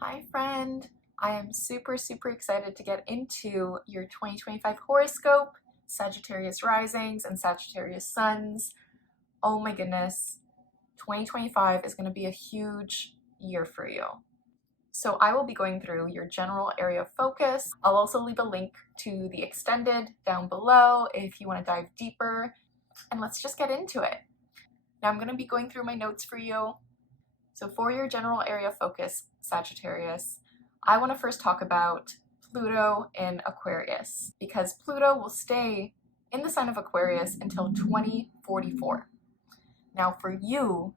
Hi friend, I am super excited to get into your 2025 horoscope, Sagittarius Risings and Sagittarius Suns. Oh my goodness, 2025 is going to be a huge year for you. So I will be going through your general area of focus. I'll also leave a link to the extended down below if you want to dive deeper, and let's just get into it. Now I'm going to be going through my notes for you. So for your general area of focus, Sagittarius, I want to first talk about Pluto in Aquarius, because Pluto will stay in the sign of Aquarius until 2044. Now for you,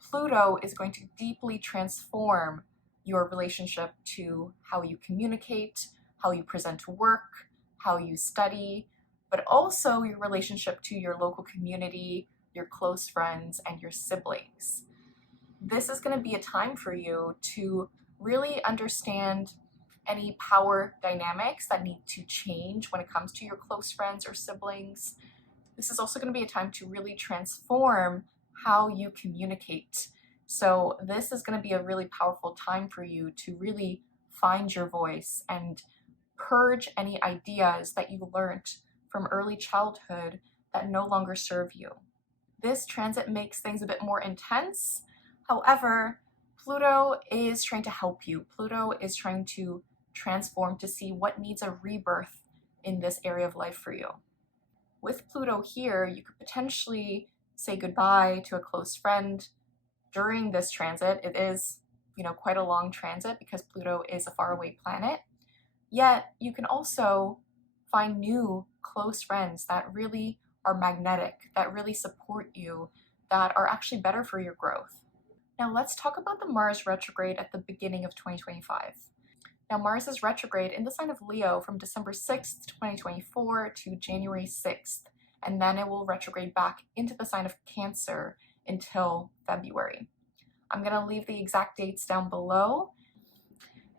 Pluto is going to deeply transform your relationship to how you communicate, how you present work, how you study, but also your relationship to your local community, your close friends, and your siblings. This is going to be a time for you to really understand any power dynamics that need to change when it comes to your close friends or siblings. This is also going to be a time to really transform how you communicate. So this is going to be a really powerful time for you to really find your voice and purge any ideas that you learned from early childhood that no longer serve you. This transit makes things a bit more intense. However, Pluto is trying to help you. Pluto is trying to transform to see what needs a rebirth in this area of life for you. With Pluto here, you could potentially say goodbye to a close friend during this transit. It is, quite a long transit because Pluto is a faraway planet. Yet, you can also find new close friends that really are magnetic, that really support you, that are actually better for your growth. Now let's talk about the Mars retrograde at the beginning of 2025. Now Mars is retrograde in the sign of Leo from December 6th, 2024 to January 6th, and then it will retrograde back into the sign of Cancer until February. I'm going to leave the exact dates down below.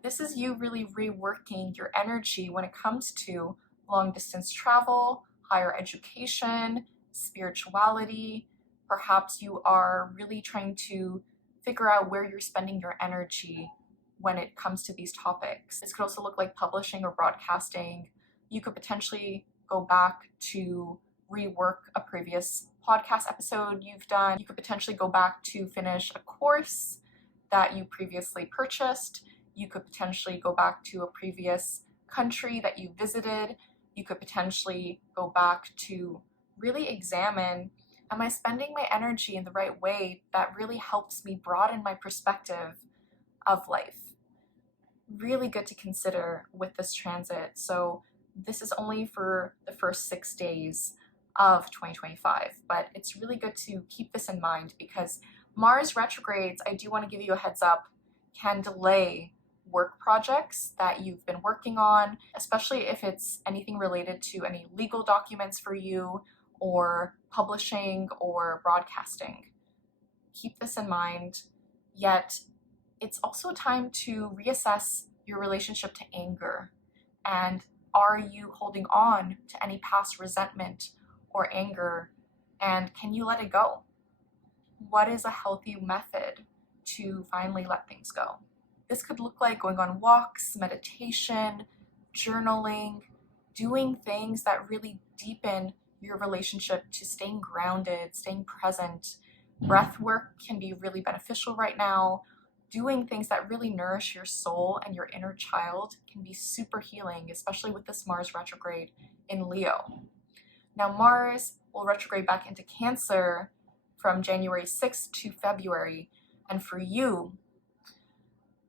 This is you really reworking your energy when it comes to long distance travel, higher education, spirituality. Perhaps you are really trying to figure out where you're spending your energy when it comes to these topics. This could also look like publishing or broadcasting. You could potentially go back to rework a previous podcast episode you've done. You could potentially go back to finish a course that you previously purchased. You could potentially go back to a previous country that you visited. You could potentially go back to really examine, am I spending my energy in the right way that really helps me broaden my perspective of life? Really good to consider with this transit. So this is only for the first 6 days of 2025, but it's really good to keep this in mind because Mars retrogrades, I do want to give you a heads up, can delay work projects that you've been working on, especially if it's anything related to any legal documents for you or publishing or broadcasting. Keep this in mind. Yet it's also a time to reassess your relationship to anger. And are you holding on to any past resentment or anger? And can you let it go? What is a healthy method to finally let things go? This could look like going on walks, meditation, journaling, doing things that really deepen your relationship to staying grounded, staying present. Breath work can be really beneficial right now. Doing things that really nourish your soul and your inner child can be super healing, especially with this Mars retrograde in Leo. Now Mars will retrograde back into Cancer from January 6th to February. And for you,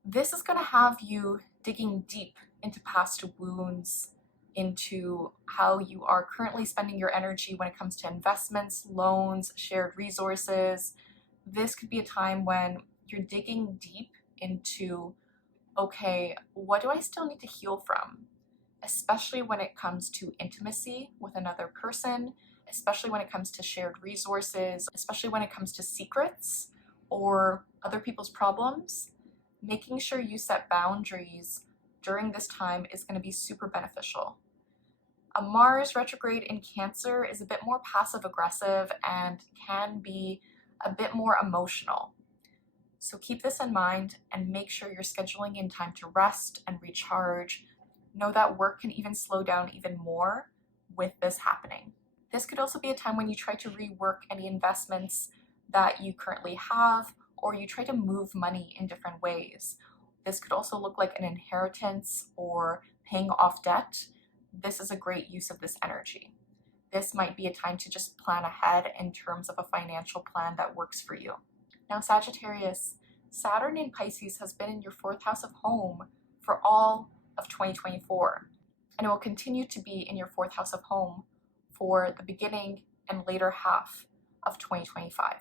this is going to have you digging deep into past wounds, into how you are currently spending your energy when it comes to investments, loans, shared resources. This could be a time when you're digging deep into, okay, what do I still need to heal from? Especially when it comes to intimacy with another person, especially when it comes to shared resources, especially when it comes to secrets or other people's problems. Making sure you set boundaries during this time is going to be super beneficial. A Mars retrograde in Cancer is a bit more passive aggressive and can be a bit more emotional. So keep this in mind and make sure you're scheduling in time to rest and recharge. Know that work can even slow down even more with this happening. This could also be a time when you try to rework any investments that you currently have, or you try to move money in different ways. This could also look like an inheritance or paying off debt. This is a great use of this energy. This might be a time to just plan ahead in terms of a financial plan that works for you. Now, Sagittarius, Saturn in Pisces has been in your fourth house of home for all of 2024, and it will continue to be in your fourth house of home for the beginning and later half of 2025.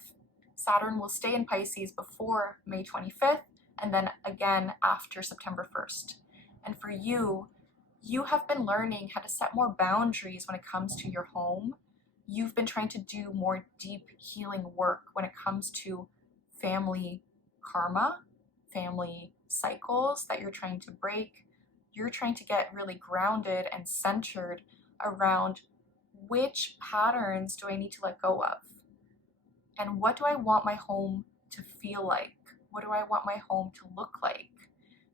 Saturn will stay in Pisces before May 25th and then again after September 1st. And for you, you have been learning how to set more boundaries when it comes to your home. You've been trying to do more deep healing work when it comes to family karma, family cycles that you're trying to break. You're trying to get really grounded and centered around which patterns do I need to let go of? And what do I want my home to feel like? What do I want my home to look like?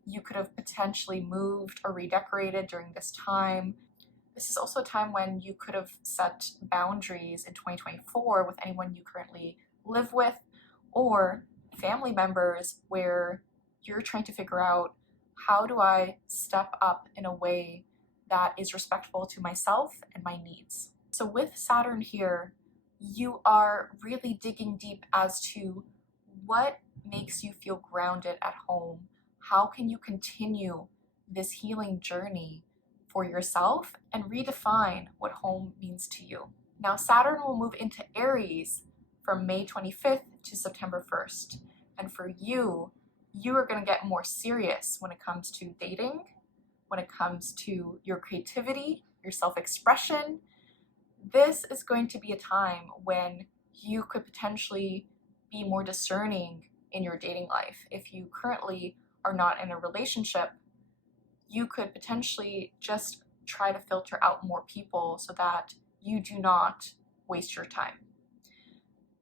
You could have potentially moved or redecorated during this time. This is also a time when you could have set boundaries in 2024 with anyone you currently live with, or family members where you're trying to figure out, how do I step up in a way that is respectful to myself and my needs? So with Saturn here, you are really digging deep as to what makes you feel grounded at home. How can you continue this healing journey for yourself and redefine what home means to you? Now, Saturn will move into Aries from May 25th to September 1st. And for you, you are going to get more serious when it comes to dating, when it comes to your creativity, your self-expression. This is going to be a time when you could potentially be more discerning in your dating life. If you currently are not in a relationship, you could potentially just try to filter out more people so that you do not waste your time.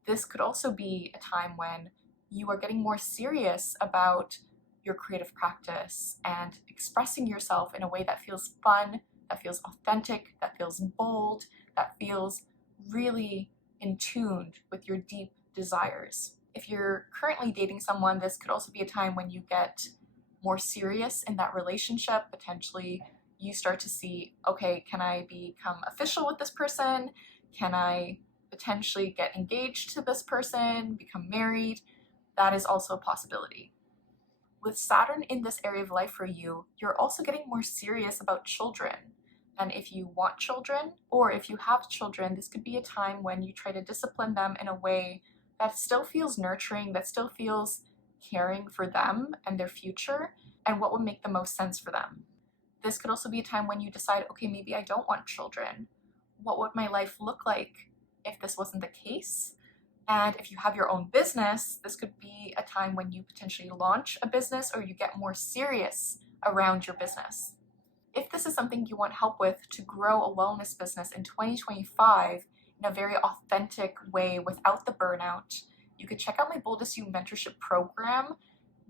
This could also be a time when you are getting more serious about your creative practice and expressing yourself in a way that feels fun, that feels authentic, that feels bold, that feels really in tune with your deep desires. If you're currently dating someone, this could also be a time when you get more serious in that relationship. Potentially you start to see, okay, can I become official with this person? Can I potentially get engaged to this person, become married? That is also a possibility. With Saturn in this area of life for you, you're also getting more serious about children. And if you want children, or if you have children, this could be a time when you try to discipline them in a way that still feels nurturing, that still feels caring for them and their future, and what would make the most sense for them. This could also be a time when you decide, okay, maybe I don't want children. What would my life look like if this wasn't the case? And if you have your own business, this could be a time when you potentially launch a business or you get more serious around your business. If this is something you want help with to grow a wellness business in 2025 in a very authentic way without the burnout, you could check out my Boldest You mentorship program.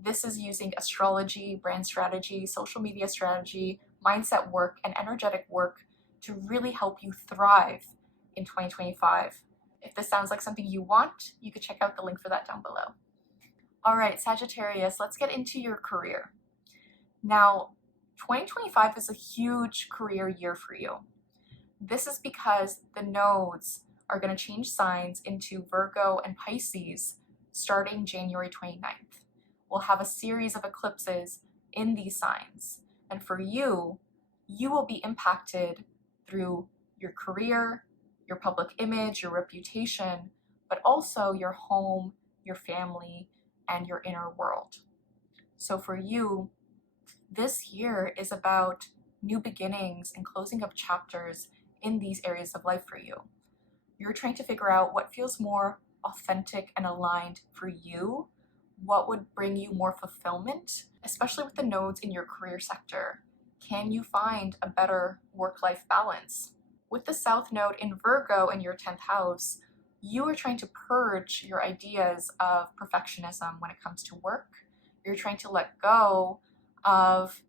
This is using astrology, brand strategy, social media strategy, mindset work, and energetic work to really help you thrive in 2025. If this sounds like something you want, you could check out the link for that down below. All right, Sagittarius, let's get into your career. Now, 2025 is a huge career year for you. This is because the nodes are going to change signs into Virgo and Pisces starting January 29th. We'll have a series of eclipses in these signs. And for you, you will be impacted through your career, your public image, your reputation, but also your home, your family, and your inner world. So for you, this year is about new beginnings and closing up chapters in these areas of life for you. You're trying to figure out what feels more authentic and aligned for you, what would bring you more fulfillment, especially with the nodes in your career sector. Can you find a better work-life balance? With the South Node in Virgo in your 10th house, you are trying to purge your ideas of perfectionism when it comes to work. You're trying to let go of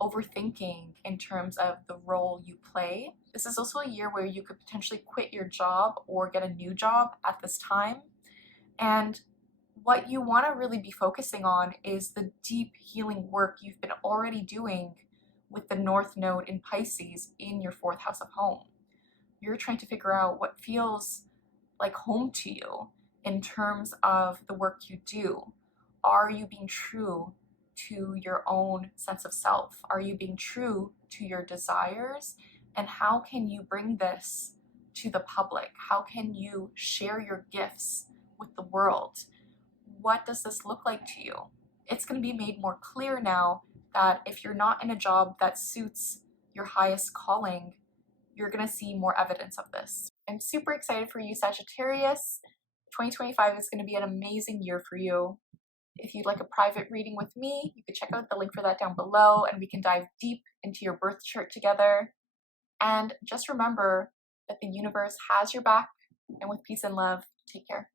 overthinking in terms of the role you play. This is also a year where you could potentially quit your job or get a new job at this time. And what you want to really be focusing on is the deep healing work you've been already doing with the North Node in Pisces in your fourth house of home. You're trying to figure out what feels like home to you in terms of the work you do. Are you being true to your own sense of self? Are you being true to your desires? And how can you bring this to the public? How can you share your gifts with the world? What does this look like to you? It's going to be made more clear now that if you're not in a job that suits your highest calling, you're going to see more evidence of this. I'm super excited for you, Sagittarius. 2025 is going to be an amazing year for you. If you'd like a private reading with me, you can check out the link for that down below, and we can dive deep into your birth chart together. And just remember that the universe has your back, and with peace and love, take care.